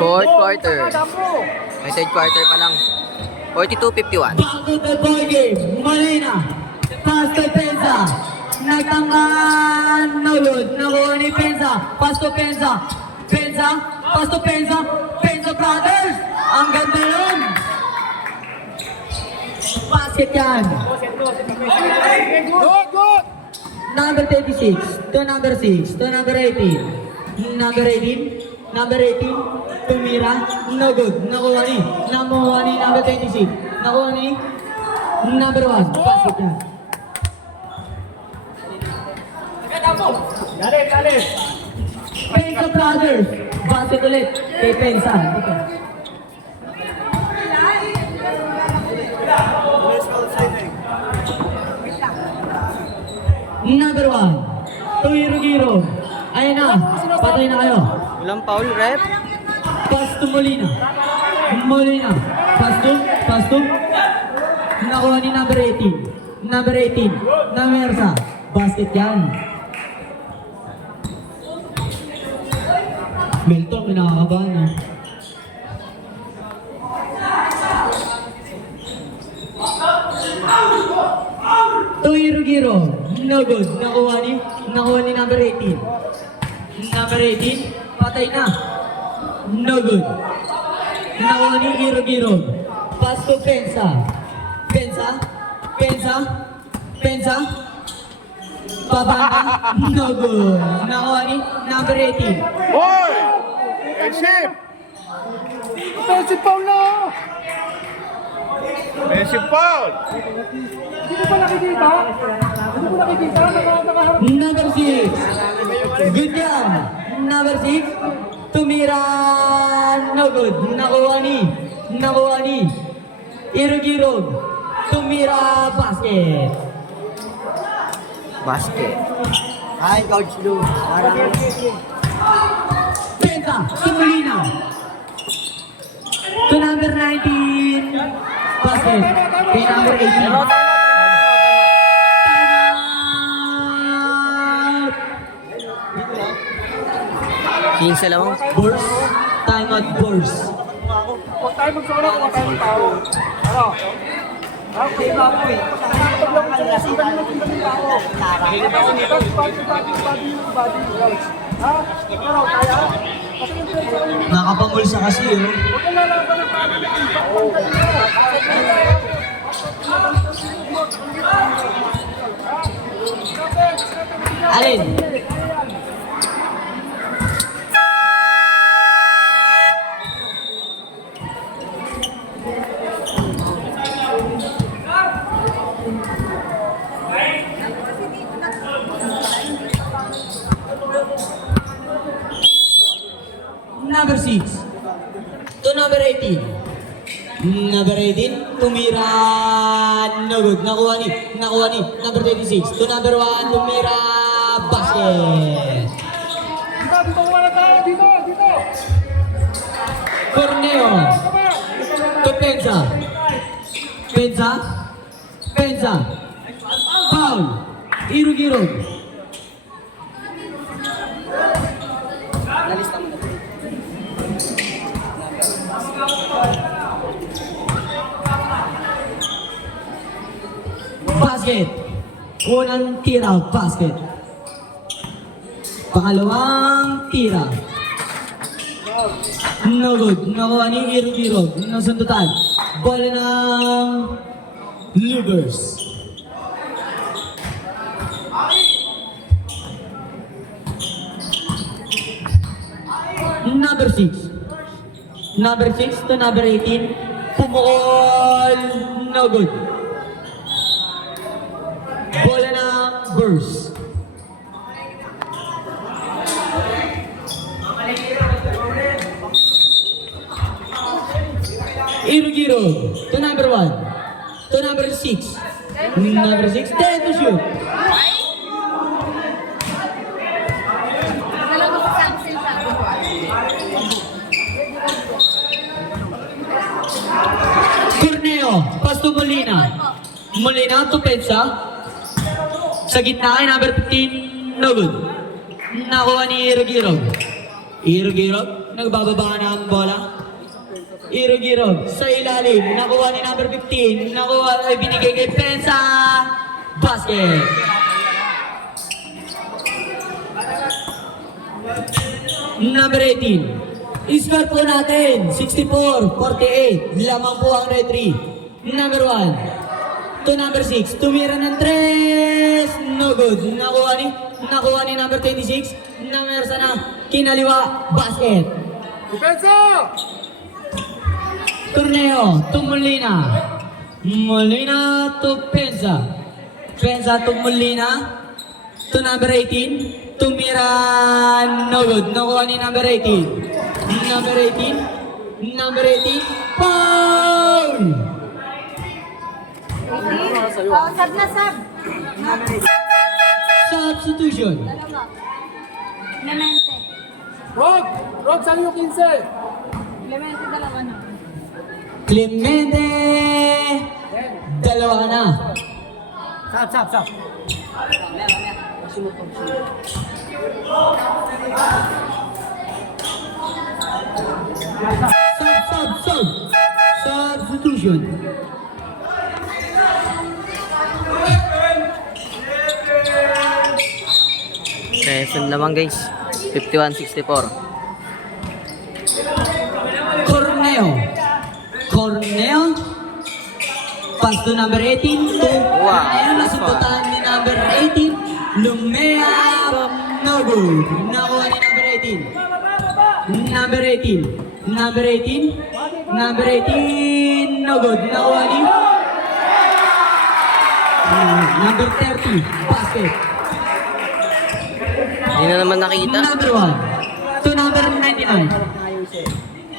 Fourth quarter. May third quarter pa lang. 42-51. Back to the ball game. Molina. Pass to Penza. Nagtanggan. Nulod. Nakuha ni Penza. Pass to Penza. Penza. Pass to Penza. Penza Brothers. Ang ganda nun. Basket yan. Number 36 to number 6 to number 18. Number 18. Number 18. Tumira. No good. Nakuha ni. Nakuha ni number 26. Nakuha ni number 1. Basket yan. Pensa Brothers. Basket ulit. Kay Pensa. Number 1. Tuwiro-giro. Ayun na. Patay na kayo. Walang foul, ref. Pass to Molina. Molina. Pass to. Nakuha ni number 18. Number 18. Namersa. Basket yan. Melton, may nakakabahan na. Tuwiro-giro. No good. Nakuha ni number 18. Number 18. Patay na. No good. Nakuha ni Giro-giro. Pass to Pensa. Pensa. Pabanda. No good. Nakuha ni number 18. Hoy! Ensip! Offensive foul na! Offensive foul! Number 6. Good yan. Number 6. Tumira. No good. Nakuha ni Giro-giro. Tumira. Basket. Hi, Coach Lou. Pensa. Tumulina. To number 19. Basket. Kay number 18. 15 lang. Burst. Time out burst. Huwag tayo magsara, huwag tayo magtao. Ano? Okay, bago eh. Nakapamulsa kasi yun. Alin? Number 6 to number 18. Number 18, tumira. No good. Nakuha ni number 26 to number 1, tumira. Basket. Dito, wala tayo. Dito. Corneo to Pensa. Foul. Giro-giro. Basket. Unang tira, basket. Pangalawang tira. No good. Nakuha ni Giro-giro. Nasundutan. Bola ng Lugers. Number 6. Number 6 to number 18. Pumukol. No good. Bola ng Burst. Giro-giro to number 1. To number 6. Number 6. There to shoot. Corneo. Pass to Molina. Molina to Pensa. Sa gitna ay number 15. No good. Nakuha ni Giro-giro. Giro-giro. nagbababa na ang bola. Irog-irog sa ilalim, nakuha ni number 15, nakuha ay binigay kay Pensa. Basket. Number 18. Score po natin, 64-48. Lamang po ang referee. Number 1. To number 6. Tumira ng 3. No good. Nakuha ni number 26. Namersa na kinaliwa. Basket. Depensa! Torneo to Molina. Molina to Pensa. Pensa to Molina. To number 18. Tumira. No good. Nakuha ni number 18. Number 18. Number 18. Foul! Oh, sab na sab. Substitution. Dalawa. Clemente. Rog, saan yung 15? Clemente, dalawa na. Clemente. Dalawa na. Sab. Substitution. Session naman guys. 51-64. Corneo. Pass to number 18. To Wow. Corneo. Nasuntutan ni number 18. Lumea. No good. Nakuha ni number 18. Number 18. Number 18. Number 18. No good. Nakuha ni number 30. Basket. Hindi na naman nakita. Number 1. To number 99.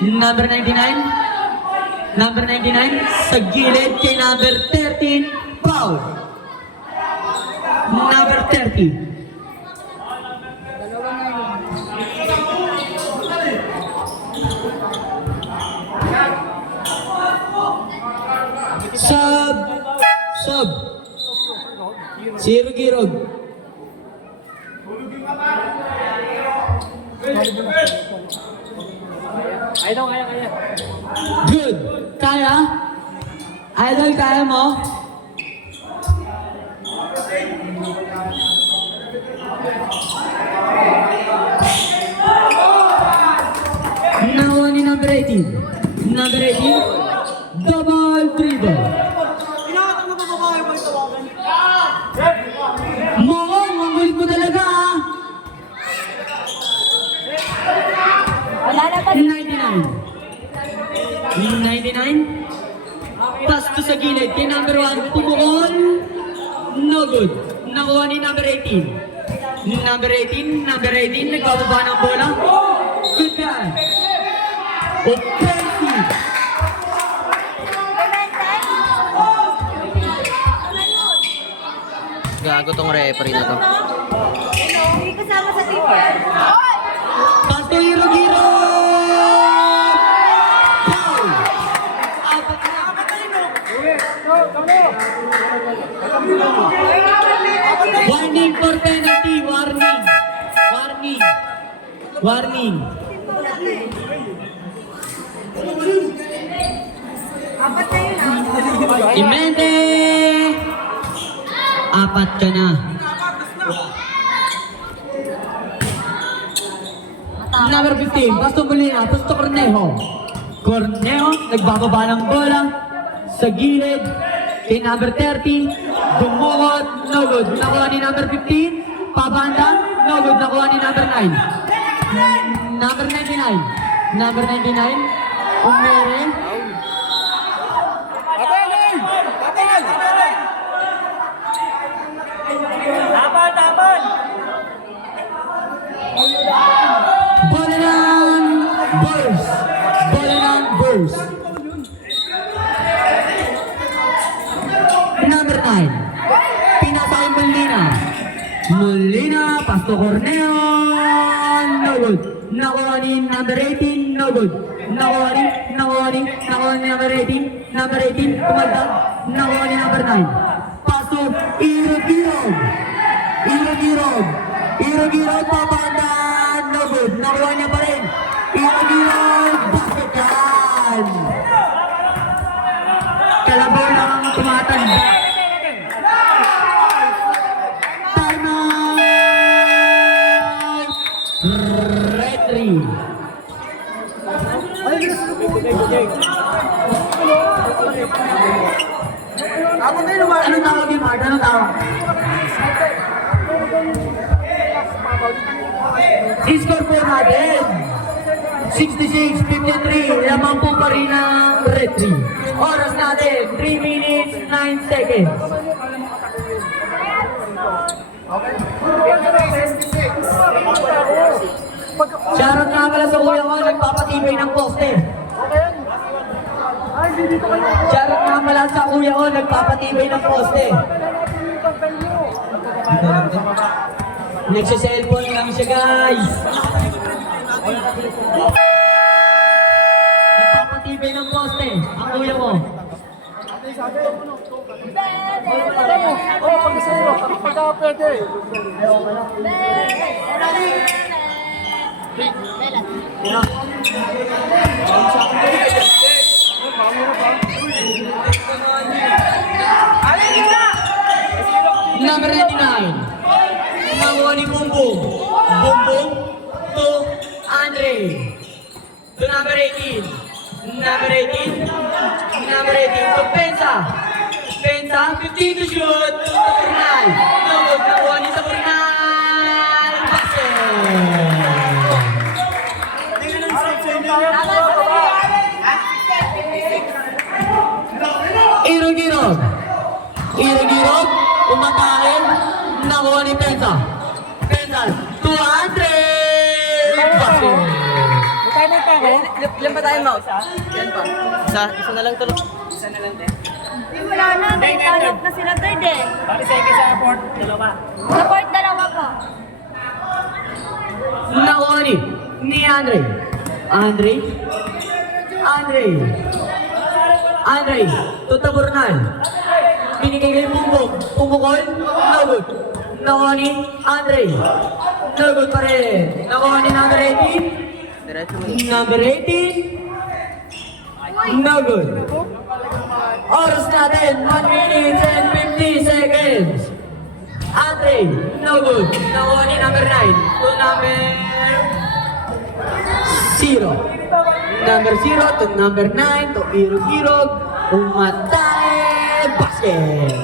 Number 99. Number 99. Sa gilid kay number 13. Foul. Number 30. Sub. Sirog-irog. Kaya. Good. Kaya? Idol, kaya mo? Nakuha ni number 18. Number 18. Double dribble. Mongol, mongol mo talaga ah. Wala na pa. 99. 99. Pass to sa gilid kay number 1. Pumukol. No good. Nakuha ni number 18. Number 18. Number 18. Nagbababa ng bola. Good guy. Offensive. Gago tong referee na to. Hindi kasama sa team. Pass to Hiro-Hiro. Foul. Apat na. Warning for penalty. Warning. Apat na yun ah. Clemente. Apat ka na. Number 15, Pasto Molina, Pasto Cornejo. Cornejo, nagbababa ng bola sa gilid kay number 30. Dumukot, no good. Nakuha ni number 15. Pabanda, no good. Nakuha ni number 9. Number 99. Number 99. Umere. Tapan! Boleran Burst. Number 9. Pinasay Molina, Pasto Corneo. No good. Nakuha ni number 18. No good. Nakuha ni number 18. Number 18. Kumalta. Nakuha ni number 9. Pasto Irog. Irog, papanda. No good. Nakuha niya pa rin. Irogiron Basketan. Kalabaw ng tumatanda. Timeout! Referee. Anong tawag yung Mark? Anong tawag? I-score po natin. 66-53. Lamang po pa rin ang referee. Oras natin, 3 minutes, 9 seconds. Shoutout nga pala sa kuya ko, nagpapatibay ng poste. Shoutout nga pala sa kuya ko, nagpapatibay ng poste. Nagsa-cellphone lang siya, guys. Nagpapatibay ng poste, ang kuya ko. Pagka pwede. Number 99. Nakuha ni Bumbong. Bumbong to Andre. To number 18. Number 18. Number 18 to Pensa. Pensa, 15 to shoot. To Burnal. Nakuha ni sa Burnal. Irog-irog. Irog-irog. Umatahin. Nakuha ni Pensa. Pensa, 200! Basket! Matama pa ako. Ilan ba tayo, mouse? Ilan pa? Isa na lang to. Isa na lang din. Wala na, may talok na sila third eh. Bali sa ikisa sa port, dalawa. Sa fourth, dalawa po. Nakuha ni Andre. Andre. Tuta Burnal. Binigay kay Bumbong. Pumukol. Nagot. Nakuha ni Andre. Nagot pa rin. Nakuha ni number 18. Diretso mo. Number 18. Nagot. Oras natin. 1 minute and 50 seconds. Andre. Nagot. Nakuha ni number 9. To number 0. Number 0 to number 9 to Irog-irog. Umatay. Basket.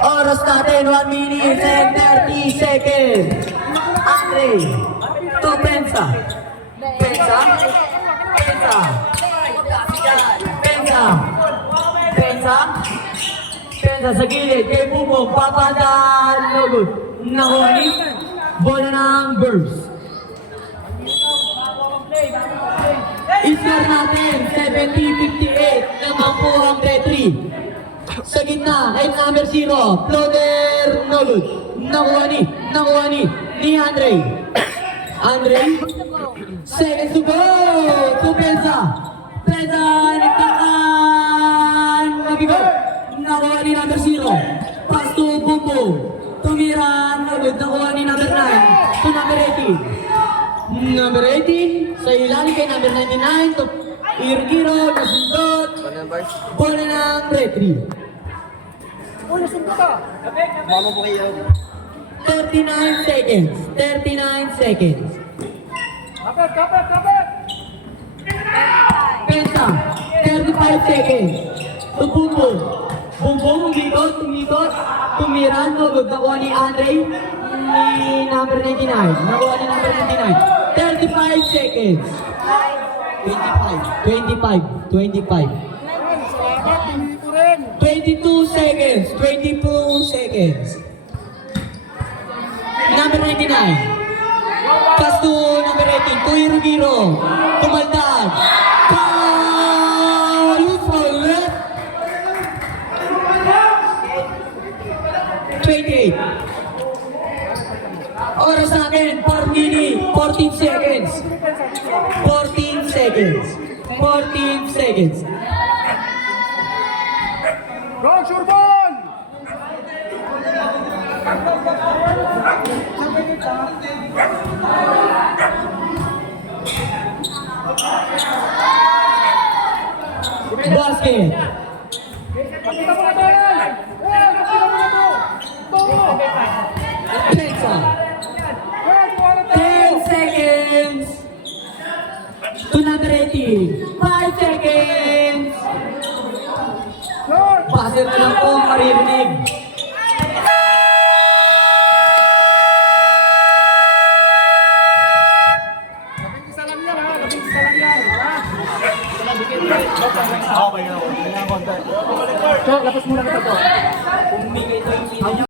Oras natin, 1 minute and 30 seconds. Andre, to Pensa. Pensa. Pensa sa gilid, kay Bubong, papadaan, no good. Nakuha ni, bola ng Burst. I-score natin, 70-58, lamang po ang referee. Sa gitna, ay number 0, floater, no good. Nakuha ni Andre. Andre, seconds to go, to Pensa. Pensa, nagtakan, nabigo. Nakuha ni number 0, pass to Bumbo. Tumira, no good. Nakuha ni number 9, to number 18. Number 18, sa ilalim kay number 99, to Irgiro, nasundot. One bars. Bola ng referee. Uy, nasunod ka. Mama po kayo. 39 seconds. 39 seconds. Kapit! Pensa, 35 seconds. To Bumbong. Bumbong, umikot. Tumira, nagod. Nakuha ni Andre. Ni number 99. Nakuha ni number 99. 35 seconds. 25. 22 seconds. 22 seconds. Number 99. Pass to number 18. To Irugiro. Tumaldad. Useful. 28. Oras natin, 4 minutes, 14 seconds. 14 seconds. 14 seconds. Wrong, sure ball! basket. Pakita mo na to yan! Pakita mo na to! Pensa. 10 seconds. To number 18. 5 seconds. Buzzer na lang po ang maririnig. Isa lang yan, ha? Isa lang yan, ha? Okay, okay. So, lapos muna kita to.